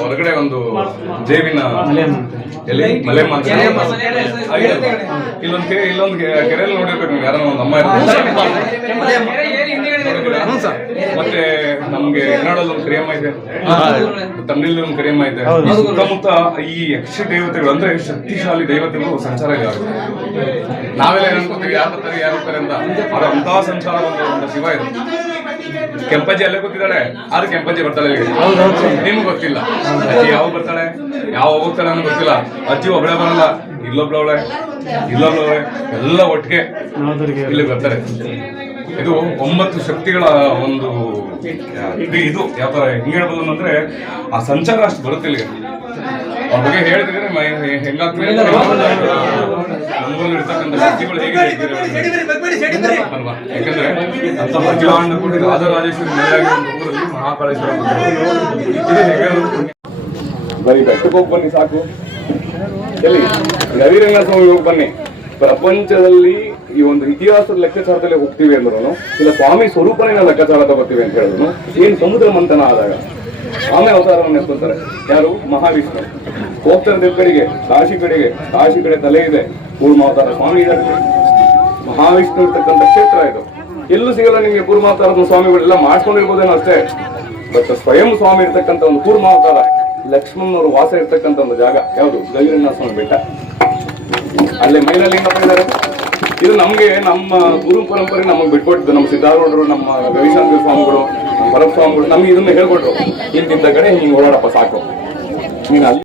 ಹೊರಗಡೆ ಒಂದು ಜೇಬಿನ ಮಲೆಮ್ಮ ಇಲ್ಲೊಂದು ಕೆರೆಯಲ್ಲಿ ನೋಡಿರ್ಬೇಕು ನೀವು. ಯಾರನ್ನ ಒಂದು ಅಮ್ಮ ಮತ್ತೆ ನಮ್ಗೆ ಕನ್ನಡದಲ್ಲಿ ಒಂದು ಕರಿಯಮ್ಮ ಇದೆ, ತಮಿಳಲ್ಲಿ ಒಂದು ಕರಿಯಮ್ಮ ಇದೆ. ಸುತ್ತಮುತ್ತ ಈ ಯಕ್ಷ ದೇವತೆಗಳು ಅಂದ್ರೆ ಶಕ್ತಿಶಾಲಿ ದೇವತೆಗಳು ಸಂಚಾರ ಇದೆ. ನಾವೆಲ್ಲ ಅನ್ಕೋತೀವಿ ಯಾರು ಬರ್ತಾರೆ ಯಾರು ಹೋಗ್ತಾರೆ ಅಂತ, ಆದ್ರೆ ಅಂತಹ ಸಂಚಾರ ಒಂದು ಶಿವ ಇದೆ. ಕೆಂಪಜ್ಜಿ ಅಲ್ಲೇ ಗೊತ್ತಿದ್ದಾಳೆ, ಆದ್ರೆ ಕೆಂಪಜ್ಜಿ ಬರ್ತಾಳೆ ನಿಮ್ಗೆ ಗೊತ್ತಿಲ್ಲ. ಅಜ್ಜಿ ಯಾವ ಬರ್ತಾಳೆ ಯಾವ ಹೋಗ್ತಾಳೆ ಅನ್ನೋ ಗೊತ್ತಿಲ್ಲ. ಅಜ್ಜಿ ಒಬ್ಬಳೆ ಬರಲ್ಲ, ಇಲ್ಲೊಬ್ಳವಳೆ ಎಲ್ಲ ಒಟ್ಟಿಗೆ ಇಲ್ಲಿ ಬರ್ತಾರೆ. ಇದು 9 ಶಕ್ತಿಗಳ ಒಂದು ಇದು ಯಾವ ತರ ಹೆಂಗ್ ಹೇಳ್ಬೋದು ಅಂದ್ರೆ ಆ ಸಂಚಾರ ಅಷ್ಟು ಬರುತ್ತೆ ಇಲ್ಲಿಗೆ. ಅವ್ರ ಬಗ್ಗೆ ಹೇಳ್ತಿದ್ರೆ ಹೆಂಗಾಗ್ತದೆ ನಮ್ಮಲ್ಲಿ ಇರ್ತಕ್ಕಂಥ ಶಕ್ತಿಗಳು ಹೇಗಿದೆ ಅಲ್ವಾ. ಯಾಕಂದ್ರೆ ಅಂತ ಮಧ್ಯಾಹ್ನ ಕೂಡ ರಾಜರಾಜೇಶ್ವರಿ ಮೇಲಾಗಿ ಊರಲ್ಲಿ ಮಹಾಕಾಳೇಶ್ವರ ಬರೀ ಬೆಟ್ಟಕ್ಕೆ ಹೋಗಿ ಬನ್ನಿ ಸಾಕು. ಎಲ್ಲಿ ರವಿರಂಗ ಸ್ವಾಮಿ ಹೋಗಿ ಬನ್ನಿ. ಪ್ರಪಂಚದಲ್ಲಿ ಈ ಒಂದು ಇತಿಹಾಸದ ಲೆಕ್ಕಾಚಾರದಲ್ಲಿ ಹೋಗ್ತೀವಿ ಅಂದ್ರೂ ಇಲ್ಲ ಸ್ವಾಮಿ ಸ್ವರೂಪನಿನ ಲೆಕ್ಕಾಚಾರ ತಗೋತೀವಿ ಅಂತ ಹೇಳಿದ್ರು ಏನ್ ಸಮುದ್ರ ಮಂಥನ ಆದಾಗ ಸ್ವಾಮಿ ಅವತಾರವನ್ನು ಎತ್ಕೊಳ್ತಾರೆ. ಯಾರು? ಮಹಾವಿಷ್ಣು. ಹೋಗ್ತಾರೆ ಕಡೆಗೆ ಕಾಶಿ ಕಡೆ ತಲೆ ಇದೆ, ಕೂರ್ಮಾವತಾರ ಸ್ವಾಮಿ ಇದ್ದಾರೆ. ಮಹಾವಿಷ್ಣು ಇರ್ತಕ್ಕಂಥ ಕ್ಷೇತ್ರ ಇದು. ಎಲ್ಲೂ ಸಿಗಲ್ಲ ನಿಮ್ಗೆ ಕೂರ್ಮಾವತಾರದ ಸ್ವಾಮಿಗಳೆಲ್ಲ ಮಾಡ್ಕೊಂಡಿರ್ಬೋದೇನೋ ಅಷ್ಟೇ. ಬಟ್ ಸ್ವಯಂ ಸ್ವಾಮಿ ಇರ್ತಕ್ಕಂಥ ಒಂದು ಕೂರ್ಮಾವತಾರ ಲಕ್ಷ್ಮಣನವರು ವಾಸ ಇರ್ತಕ್ಕಂಥ ಒಂದು ಜಾಗ ಯಾವುದು? ಗವಿರಂಗನಾಥ ಸ್ವಾಮಿ ಬೆಟ್ಟ. ಅಲ್ಲೇ ಮೈನಲ್ಲಿ ಇದ್ದಾರೆ. ಇದು ನಮ್ಗೆ ನಮ್ಮ ಗುರು ಪರಂಪರೆ ನಮಗೆ ಬಿಟ್ಕೊಟ್ಟಿದ್ದು. ನಮ್ಮ ಸಿದ್ಧಾರೂಢರು, ನಮ್ಮ ರವಿಶಂಕರ ಸ್ವಾಮಿಗಳು, ಭರತ್ ಸ್ವಾಮಿಗಳು ನಮ್ಗೆ ಇದನ್ನ ಹೇಳ್ಕೊಟ್ರು. ಇಂತಿಂತ ಕಡೆ ಹಿಂಗೆ ಓಡಾಡಪ್ಪ ಸಾಕು ನೀನು ಅಲ್ಲಿ